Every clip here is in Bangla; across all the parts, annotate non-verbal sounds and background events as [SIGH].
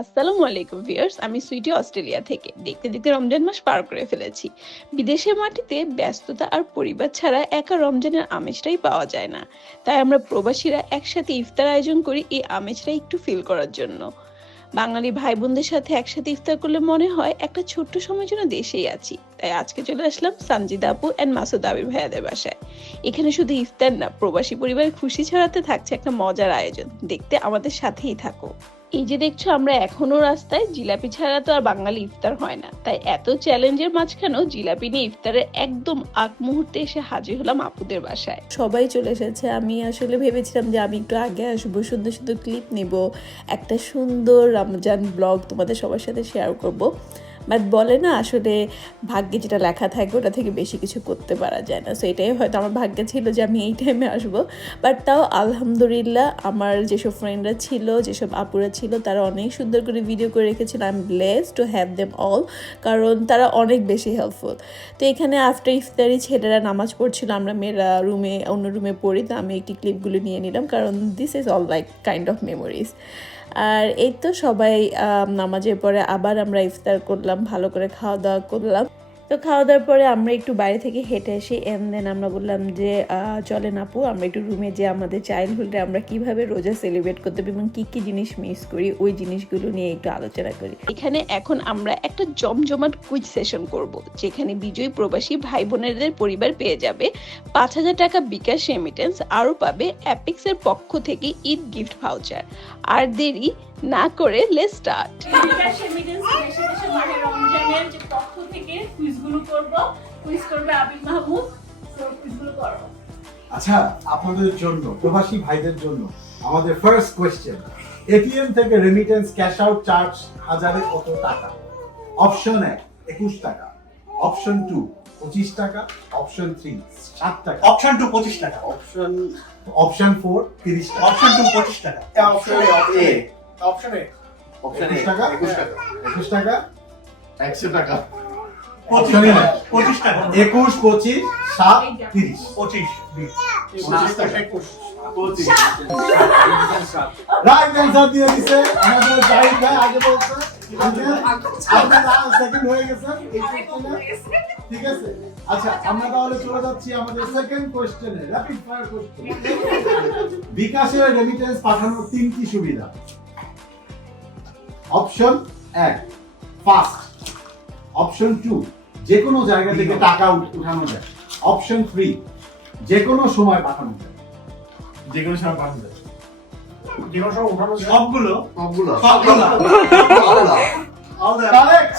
আসসালামু আলাইকুম ভিউয়ার্স, আমি সুইটি অস্ট্রেলিয়া থেকে। দেখতে দেখতে রমজান মাস পার করে ফেলেছি। বিদেশের মাটিতে ব্যস্ততা আর পরিবার ছাড়া একা রমজানের আমেজটাই পাওয়া যায় না। তাই আমরা প্রবাসীরা একসাথে ইফতার আয়োজন করি এই আমেজটা একটু ফিল করার জন্য। বাঙালি ভাই বোনদের সাথে একসাথে ইফতার করলে মনে হয় একটা ছোট্ট সময়ের জন্য দেশেই আছি। তাই আজকে চলে আসলাম সানজিদ আপু অ্যান্ড মাসুদ আবির ভাইয়াদের বাসায়। এখানে শুধু ইফতার না, প্রবাসী পরিবারের খুশি ছড়াতে থাকছে একটা মজার আয়োজন। দেখতে আমাদের সাথেই থাকো। এই যে দেখছ, আমরা এখনও রাস্তায় জিলাপি ছাড়া তো আর বাঙালি ইফতার হয় না। তাই এত চ্যালেঞ্জের মাঝখানেও জিলাপি নিয়ে ইফতারের একদম আগ মুহূর্তে এসে হাজির হলাম আপুদের বাসায়। সবাই চলে এসেছে। আমি আসলে ভেবেছিলাম যে আমি একটু আগে আসব সুন্দর সুন্দর ক্লিপ নেব, একটা সুন্দর রমজান ব্লগ তোমাদের সবার সাথে শেয়ার করব। বাট বলে না আসলে ভাগ্যে যেটা লেখা থাকে ওটা থেকে বেশি কিছু করতে পারা যায় না। সো এটাই হয়তো আমার ভাগ্যে ছিল যে আমি এই টাইমে আসব। বাট তাও আলহামদুলিল্লাহ আমার যেসব ফ্রেন্ডরা ছিল, যেসব আপুরা ছিল, তারা অনেক সুন্দর করে ভিডিও করে রেখেছিল। I am bless to have them all কারণ তারা অনেক বেশি হেল্পফুল তো এখানে আফটার ইফতারি ছেলেরা নামাজ পড়ছিল, আমরা মেয়েরা রুমে অন্য রুমে পড়ি, তো আমি একটি ক্লিপগুলো নিয়ে নিলাম, কারণ this is all like kind of memories আর এই তো সবাই নামাজের পরে আবার আমরা ইফতার করলাম, ভালো করে খাওয়া দাওয়া করলাম। তো খাওয়া দাওয়ার পরে আমরা একটু বাইরে থেকে হেঁটে আসি এম দেন আমরা বললাম যে চলেন আপু আমরা একটু রুমে যে আমাদের চাইল্ডহুডে আমরা কীভাবে রোজা সেলিব্রেট করতে পারি এবং কী কী জিনিস মিস করি ওই জিনিসগুলো নিয়ে একটু আলোচনা করি। এখানে এখন আমরা একটা জমজমাট কুইজ সেশন করব যেখানে বিজয়ী প্রবাসী ভাই বোনেদের পরিবার পেয়ে যাবে পাঁচ হাজার টাকা বিকাশ রেমিটেন্স আরও পাবে অ্যাপিক্সের পক্ষ থেকে ঈদ গিফট ভাউচার আর দেরি না করে লেট স্টার্ট কুইজগুলো করব। কুইজ করবে আবির মাহমুদ তো কুইজগুলো করো আচ্ছা আপনাদের জন্য প্রবাসী ভাইদের জন্য আমাদের ফার্স্ট কোয়েশ্চেন এটিএম থেকে রেমিটেন্স ক্যাশ আউট চার্জ হাজারে কত টাকা? অপশন এক একুশ টাকা। অপশন টু পঁচিশ টাকা। অপশন থ্রি সাত টাকা। অপশন টু পঁচিশ টাকা। অপশন অপশন ফোর তিরিশ টাকা। অপশন টু পঁচিশ টাকা। Option A option A option একুশ টাকা? একুশ টাকা। একুশ টাকা? একশো টাকা। একুশ পঁচিশ সাত তিরিশ। পঁচিশ রাইট অ্যান্সার দিয়ে দিছে। আমাদের জাহিদ ভাই আগে বলছে আগে। আপনি সেকেন্ড হয়ে গেছেন এই question-এ। ঠিক আছে? আচ্ছা আমরা তাহলে চলে যাচ্ছি আমাদের সেকেন্ড কোশ্চেনে র্যাপিড ফায়ার কোশ্চেন বিকাশের রেমিটেন্স পাঠানোর তিনটি সুবিধা। অপশন এক ফাস্ট অপশন টু যে কোনো জায়গা থেকে টাকা উঠ- উঠানো যায়। অপশন ফ্রি যে কোনো সময় পাঠানো যায়। যে কোনো সময় পাঠানো যায়। যে কোনো সময় উঠানো যায়। সবগুলো? সবগুলো। সবগুলো। Correct.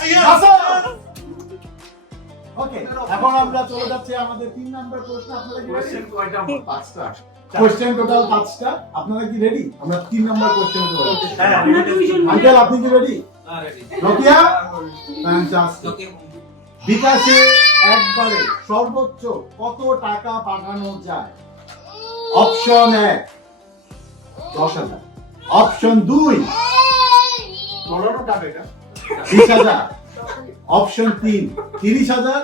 এখন আমরা চলে যাচ্ছি আমাদের তিন নাম্বার প্রশ্ন। আপনারা কি কোশ্চেন কয়টা? পাঁচটা। কোশ্চেন টোটাল পাঁচটা। আপনারা কি রেডি আমরা তিন নাম্বার কোশ্চেন যাচ্ছি। হ্যাঁ আঙ্কেল আপনি কি রেডি রকিয়া Fantastic. বিকাশে একবারে সর্বোচ্চ কত টাকা পাঠানো যায়? অপশন এক দশ হাজার। অপশন দুই পনেরো টাকা বিশ হাজার। অপশন তিন তিরিশ হাজার।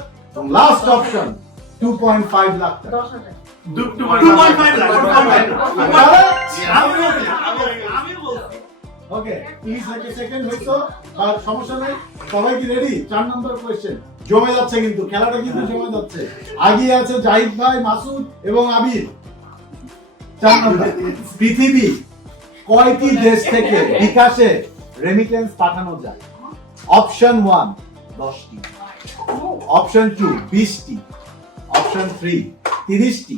Last option two point five lakh okay তিরিশ সেকেন্ড আর সমস্যা নেই। সবাই কি রেডি চার নম্বর কোয়েশ্চেন জমে যাচ্ছে কিন্তু খেলাটা কিন্তু জমে যাচ্ছে আগিয়ে আছে জাহিদ ভাই মাসুদ এবং আবির চার নম্বর পৃথিবী কয়টি দেশ থেকে বিকাশে রেমিটেন্স পাঠানো যায় অপশন ওয়ান দশটি অপশন টু বিশটি অপশন থ্রি তিরিশটি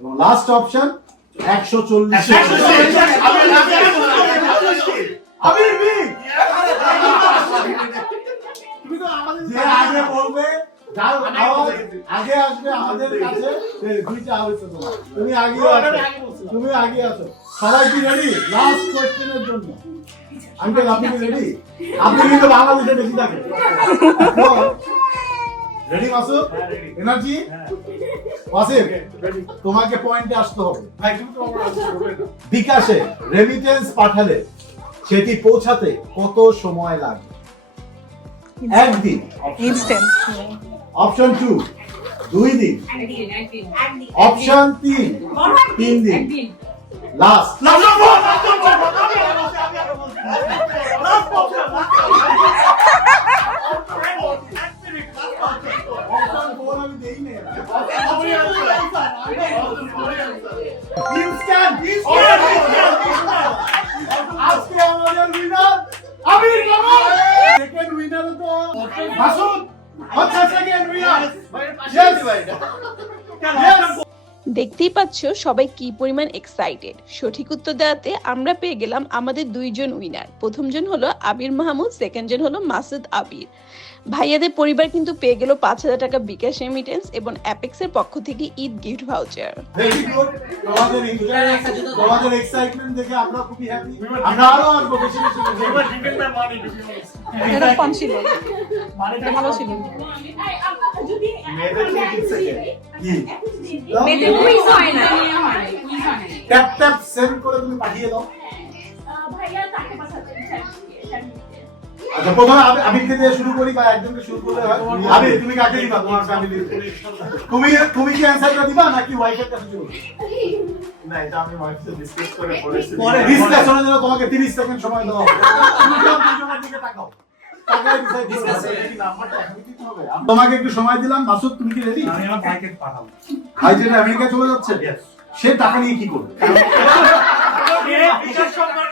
এবং লাস্ট অপশন একশো চল্লিশ আবির বি তুমি তো আমাদের যে আগে বলবে যার আওয়াজ আগে আসবে আমাদের কাছে দুইটা হয়েছে তোমার। তুমি আগে আছো তুমি আগে আছো সবাই কি রেডি লাস্ট কোশ্চেনের জন্য। আঙ্কেল আপনি কি রেডি আপনি কিন্তু বাংলাদেশে বেশি থাকেন। রেডি মাসুদ? এনার্জি ওয়াসিফ তোমাকে পয়েন্টে আসতে হবে। ভাই তুমি তো। বিকাশে রেমিটেন্স পাঠালে সেটি পৌঁছাতে কত সময় লাগে একদিন। ইনস্ট্যান্ট অপশন টু দুই দিন অপশন তিন তিন দিন লাস্ট আজকে আমাদের উইনার আমির সেকেন্ড উইনার তো হাসুন দেখতেই পাচ্ছ সবাই কি পরিমাণ এক্সাইটেড সঠিক উত্তর দেওয়াতে আমরা পেয়ে গেলাম আমাদের দুইজন উইনার প্রথমজন হলো আবির মাহমুদ সেকেন্ড জন হলো মাসুদ আবির। ভাইয়াদের পরিবার কিন্তু পেয়ে গেল পাঁচ হাজার টাকা বিকাশ রেমিটেন্স এবং অ্যাপেক্সের পক্ষ থেকে ঈদ গিফট ভাউচার তোমাদের এক্সাইটমেন্ট দেখে আমরা খুবই হ্যাপি আমরা আরও আসব বেশি বেশি বেশি। এটা ছিল মানেটা ভালো ছিল। যদি মেয়েদের কি কিনছে কে? কি মেয়েদের কুইজ হয় না কুইজ হয় না ট্যাপ ট্যাপ সেন্ড করে তুমি পাঠিয়ে দাও। আচ্ছা প্রথমে আবিরকে দিয়ে শুরু করি বা একজনকে শুরু করলে হয়? আবির তুমি কাকে দিবা তোমার ফ্যামিলি তুমি তুমি কি অ্যানসারটা দিবা নাকি ওয়াইফের কাছে শুরু না এটা আমি ওয়াইফ ডিসকাস করে করেছি ডিসকাশনের জন্য তোমাকে 30 সেকেন্ড সময় দেওয়া হবে। দুজন দুজনের দিকে তাকাও। তাকায় decide করো। নাম্বারটা এখন দিতে হবে। তোমাকে একটু সময় দিলাম। মাসুদ তুমি কি রেডি আমি আমার ভাইকে পাঠাবো। ভাই যেটা আমেরিকা চলে যাচ্ছে সে টাকা নিয়ে কি করবে? [LAUGHS]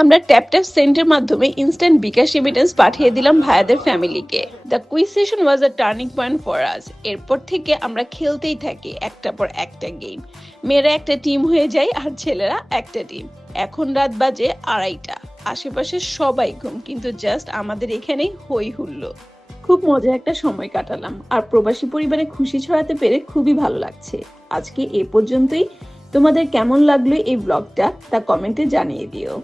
আমরা ট্যাপ ট্যাপ সেন্টের মাধ্যমে ইনস্ট্যান্ট বিকাশ রেমিটেন্স পাঠিয়ে দিলাম ভাইয়াদের ফ্যামিলিকে the quiz session was a turning point for us এরপর থেকে আমরা খেলতেই থাকি একটা পর একটা গেম মেয়েরা একটা টিম হয়ে যায় আর ছেলেরা একটা টিম এখন রাত বাজে আড়াইটা। আশেপাশে সবাই ঘুম, কিন্তু জাস্ট আমাদের এখানেই হই হুল্লো। খুব মজা একটা সময় কাটালাম। আর প্রবাসী পরিবারে খুশি ছড়াতে পেরে খুবই ভালো লাগছে। আজকে এ পর্যন্তই। তোমাদের কেমন লাগল এই ব্লগটা তা কমেন্টে জানিয়ে দিও।